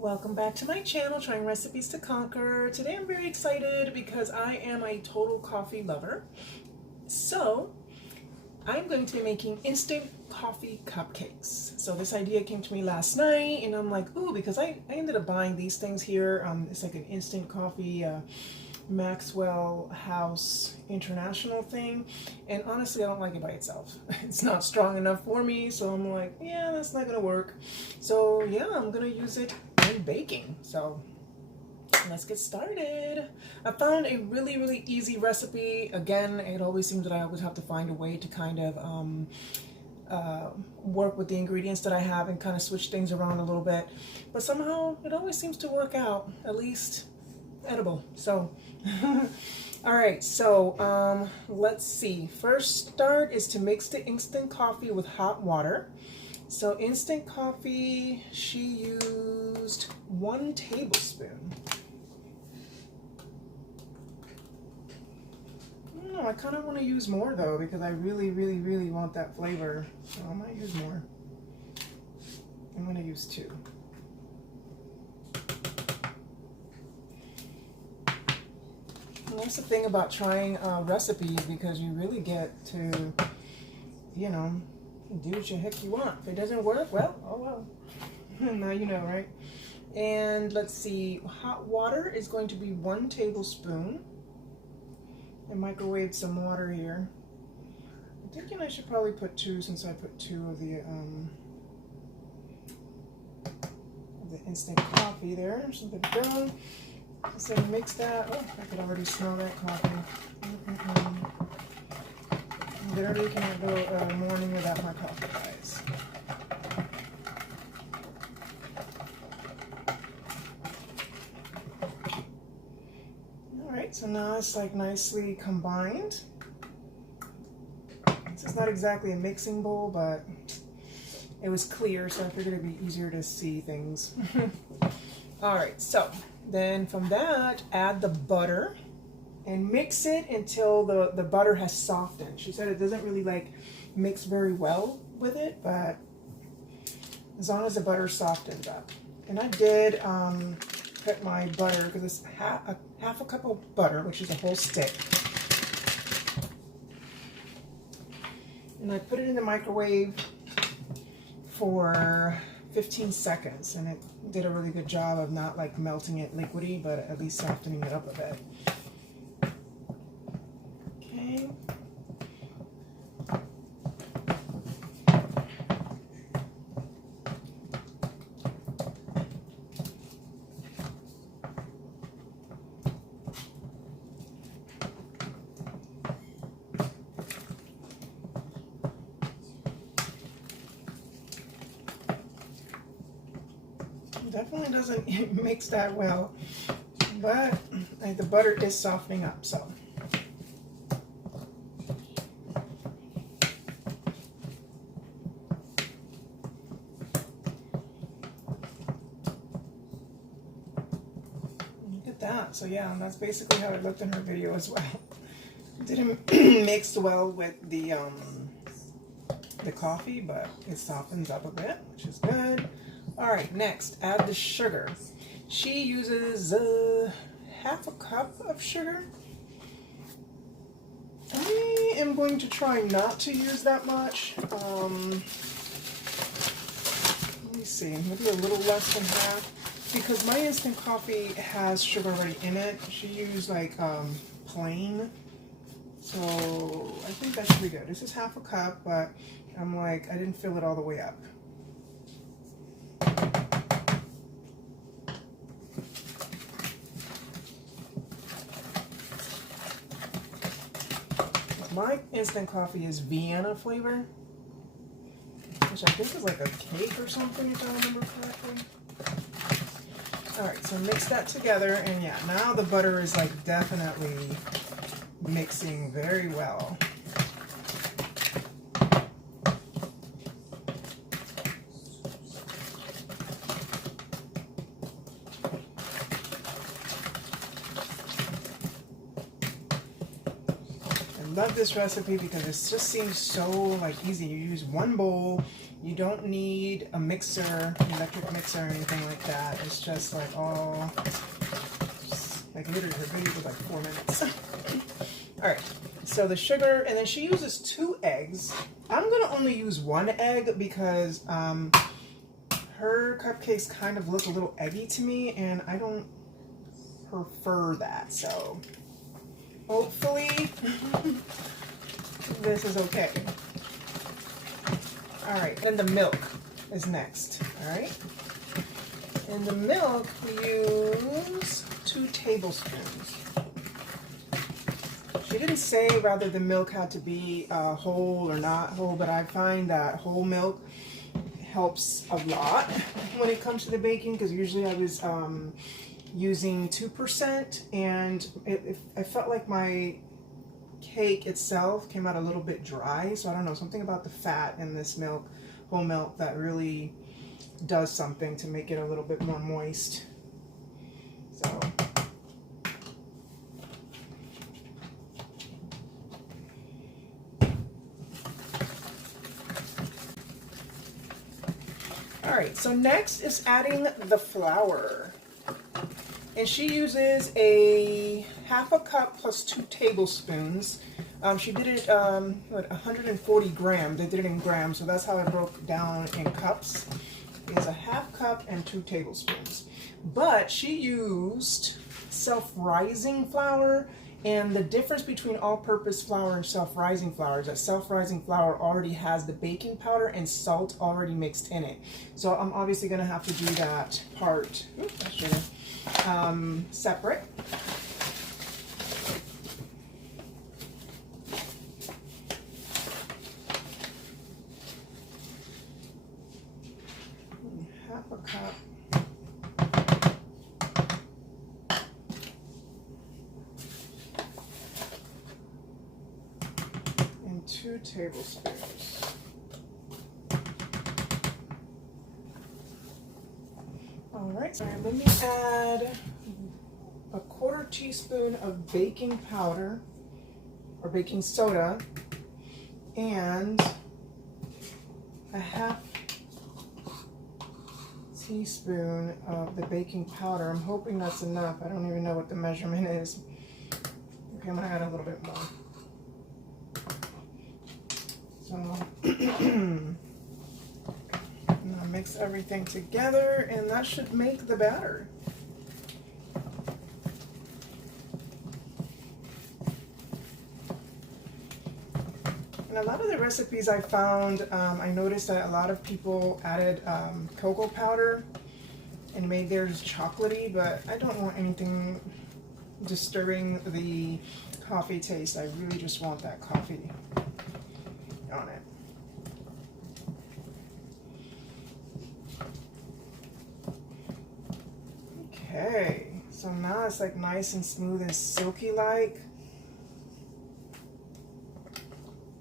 Welcome back to my channel, Trying Recipes to Conquer. Today I'm very excited because I am a total coffee lover. So I'm going to be making instant coffee cupcakes. So this idea came to me last night and I'm like, ooh, because I ended up buying these things here. It's like an instant coffee Maxwell House International thing. And honestly, I don't like it by itself. It's not strong enough for me. So I'm like, yeah, that's not gonna work. So yeah, I'm gonna use it in baking. So let's get started. I found a really easy recipe. Again, it always seems that I always have to find a way to kind of work with the ingredients that I have and kind of switch things around a little bit. But somehow it always seems to work out, at least edible. So all right, so let's see. First start is to mix the instant coffee with hot water. So instant coffee, she used 1 tablespoon. I kind of want to use more though, because I really want that flavor. So I might use more. I'm going to use 2. And that's the thing about trying recipes, because you really get to, you know, do what the heck you want. If it doesn't work, well, oh well. Now you know, right? And let's see, hot water is going to be 1 tablespoon. I microwaved some water here. I'm thinking I should probably put 2, since I put 2 of the instant coffee there. So there we go. So mix that. Oh, I could already smell that coffee. Literally cannot go a morning without my coffee, guys. Alright, so now it's like nicely combined. This is not exactly a mixing bowl, but it was clear, so I figured it'd be easier to see things. Alright, so then from that, add the butter and mix it until the butter has softened. She said it doesn't really like mix very well with it, but as long as the butter softens up. And I did put my butter, because it's half a cup of butter, which is a whole stick. And I put it in the microwave for 15 seconds, and it did a really good job of not like melting it liquidy, but at least softening it up a bit. Okay. Definitely doesn't mix that well, but the butter is softening up, so. Look at that. So yeah, that's basically how it looked in her video as well. It didn't mix well with the coffee, but it softens up a bit, which is good. Alright, next, add the sugar. She uses half a cup of sugar. I am going to try not to use that much. Let me see, maybe a little less than half. Because my instant coffee has sugar already in it. She used like plain. So I think that should be good. This is half a cup, but I'm like, I didn't fill it all the way up. My instant coffee is Vienna flavor, which I think is like a cake or something, if I remember correctly. Alright, so mix that together, and yeah, now the butter is like definitely mixing very well. love this recipe because it just seems so like easy. You use one bowl. You don't need a mixer, electric mixer or anything like that. It's just like all, like literally her video was like 4 minutes. All right, so the sugar, and then she uses 2 eggs. I'm gonna only use 1 egg because her cupcakes kind of look a little eggy to me, and I don't prefer that. So hopefully this is okay. All right, then the milk is next. All right, in the milk we use 2 tablespoons. She didn't say whether the milk had to be whole or not whole, but I find that whole milk helps a lot when it comes to the baking, because usually I was using 2%, and I felt like my cake itself came out a little bit dry. So I don't know, something about the fat in this milk, whole milk, that really does something to make it a little bit more moist. So all right, so next is adding the flour. And she uses a ½ cup plus 2 tablespoons. She did it, 140 grams. They did it in grams, so that's how I broke down in cups. It's a ½ cup and 2 tablespoons. But she used self-rising flour, and the difference between all-purpose flour and self-rising flour is that self-rising flour already has the baking powder and salt already mixed in it. So I'm obviously going to have to do that part. Oops, I should have. Separate. ½ cup. And 2 tablespoons. All right, so let me add a 1/4 teaspoon of baking powder or baking soda and a ½ teaspoon of the baking powder. I'm hoping that's enough. I don't even know what the measurement is. Okay, I'm gonna add a little bit more. So I'll mix everything together, and that should make the batter. And a lot of the recipes I found, I noticed that a lot of people added cocoa powder and made theirs chocolatey, but I don't want anything disturbing the coffee taste. I really just want that coffee on it. Okay, so now it's like nice and smooth and silky like.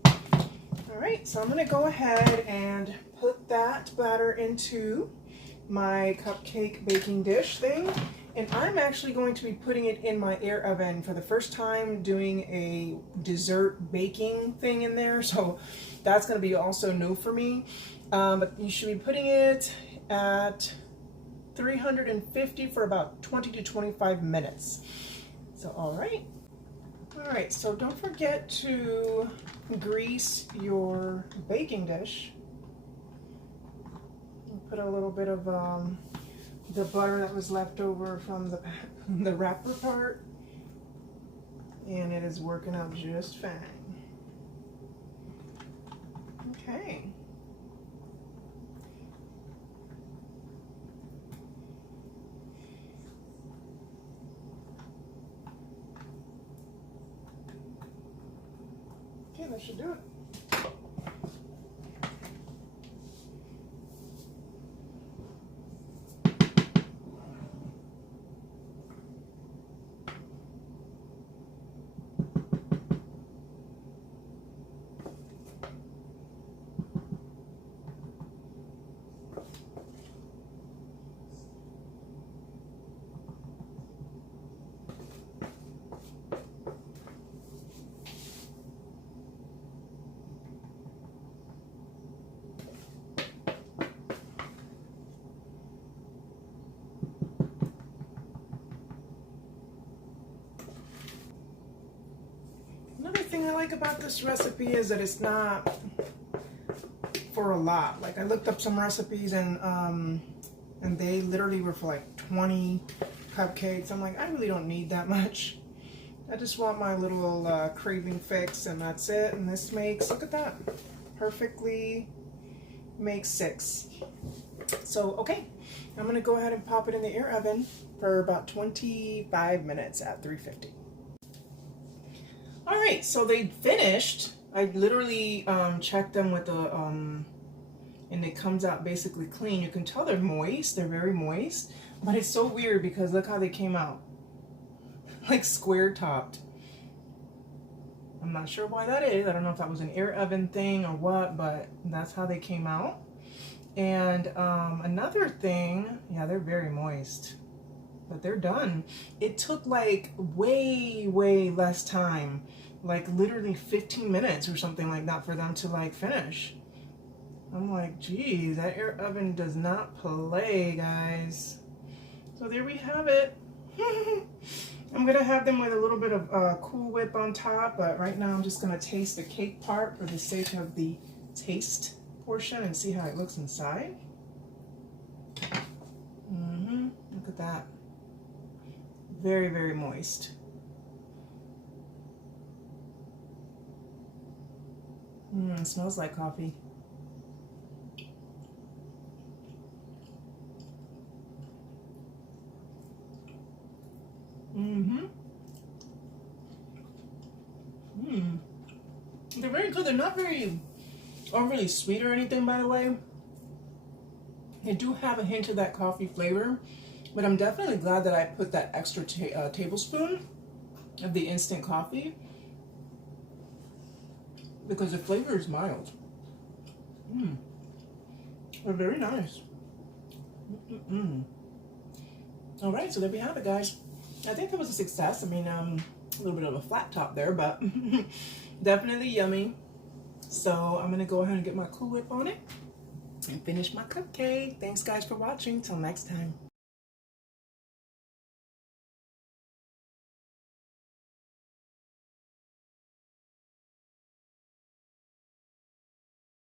All right, so I'm gonna go ahead and put that batter into my cupcake baking dish thing, and I'm actually going to be putting it in my air oven for the first time, doing a dessert baking thing in there, so that's gonna be also new for me. But you should be putting it at 350 for about 20 to 25 minutes. So, all right, so don't forget to grease your baking dish. Put a little bit of the butter that was left over from the wrapper part, and it is working out just fine. Okay. Okay, that should do it. like about this recipe is that it's not for a lot. Like I looked up some recipes and they literally were for like 20 cupcakes. I'm like, I really don't need that much. I just want my little craving fix and that's it. And this makes, look at that, perfectly makes 6. So, okay, I'm gonna go ahead and pop it in the air oven for about 25 minutes at 350. All right, so they finished. I literally checked them with the, and it comes out basically clean. You can tell they're moist, they're very moist, but it's so weird because look how they came out. Like square topped. I'm not sure why that is. I don't know if that was an air oven thing or what, but that's how they came out. And another thing, yeah, they're very moist, but they're done. It took like way less time, like literally 15 minutes or something like that for them to like finish. I'm like, geez, that air oven does not play, guys. So there we have it. I'm gonna have them with a little bit of Cool Whip on top, but right now I'm just gonna taste the cake part for the sake of the taste portion and see how it looks inside. Look at that. Very moist. It smells like coffee. They're very good. They're not very overly sweet or anything, by the way. They do have a hint of that coffee flavor, but I'm definitely glad that I put that extra tablespoon of the instant coffee because the flavor is mild. They're very nice. All right, so there we have it, guys. I think that was a success. I mean, a little bit of a flat top there, but definitely yummy. So I'm gonna go ahead and get my Cool Whip on it and finish my cupcake. Thanks guys for watching. Till next time.